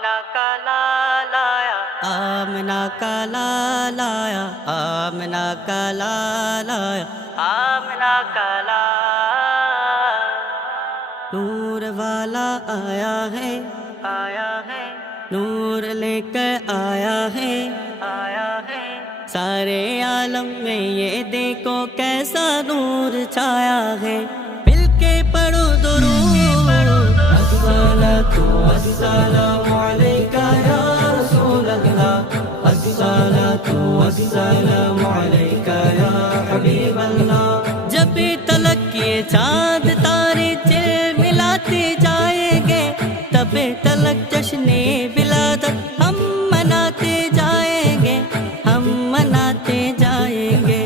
آمنہ کا لال آیا، آمنہ کا لال آیا، آمنہ کا لال آیا، آمنہ کا لال۔ نور والا آیا ہے، آیا ہے، نور لے کر آیا ہے، آیا ہے، سارے عالم میں یہ دیکھو کیسا نور چھایا ہے۔ مل کے پڑھو درود، الصلاۃ والسلام علیک یا رسول اللہ، الصلاۃ والسلام علیک یا حبیب اللہ۔ جب تلک یہ چاند تارے چل ملاتے جائیں گے، تب تلک جشن ولادت ہم مناتے جائیں گے، ہم مناتے جائیں گے۔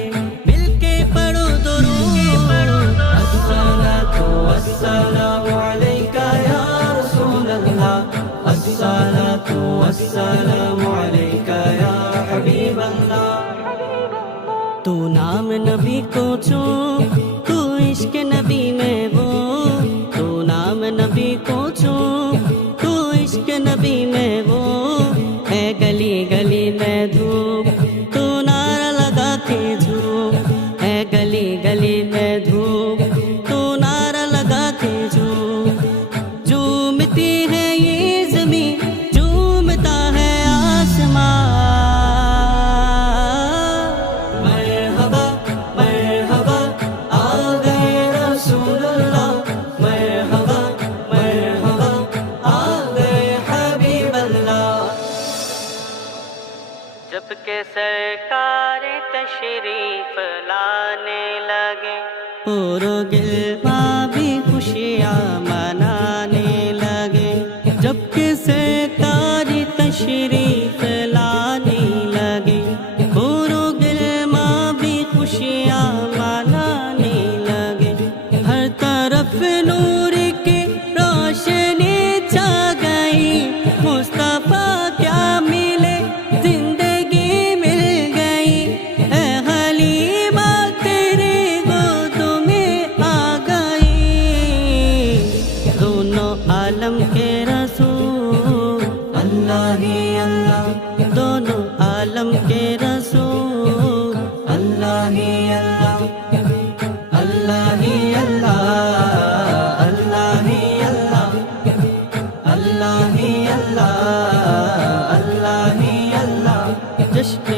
مل کے پڑھو درود، الصلاۃ والسلام علیک یا رسول اللہ، الصلاۃ والسلام علیک یا حبیب اللہ۔ تو نام نبی کو چون، تو عشق نبی میں وہ، تو نام نبی کو چون، تو عشق نبی میں وہ، ہے گلی گلی میں دھوپ، تو نعرہ لگا کے جھوم، ہے گلی گلی میں دھوپ، تو نعرہ لگا کے جھوم۔ جھومتی ہے یہ زمین، جھومتا ہے آسمان، مرحبا مرحبا آ گئے رسول اللہ، مرحبا مرحبا آ گئے حبیب اللہ۔ جب کہ سرکار تشریف لانے لگے، پورو گلما بھی خوشیاں منانے لگے، جب کہ سرکار تشریف لانے لگے، پورو گلما بھی خوشیاں منانے لگے۔ ہر طرف نور کی روشنی چھا گئی، مصطفیٰ کیا ملے زندگی مل گئی، اے حلیمہ تیرے گود میں آ گئی۔ دونوں عالم کے رسول اللہ ہی اللہ، دونوں عالم کے رسول اللہ ہی اللہ، اللہ ہی اللہ، اللہ ہی اللہ، اللہ ہی اللہ، اللہ ہی اللہ۔ جشن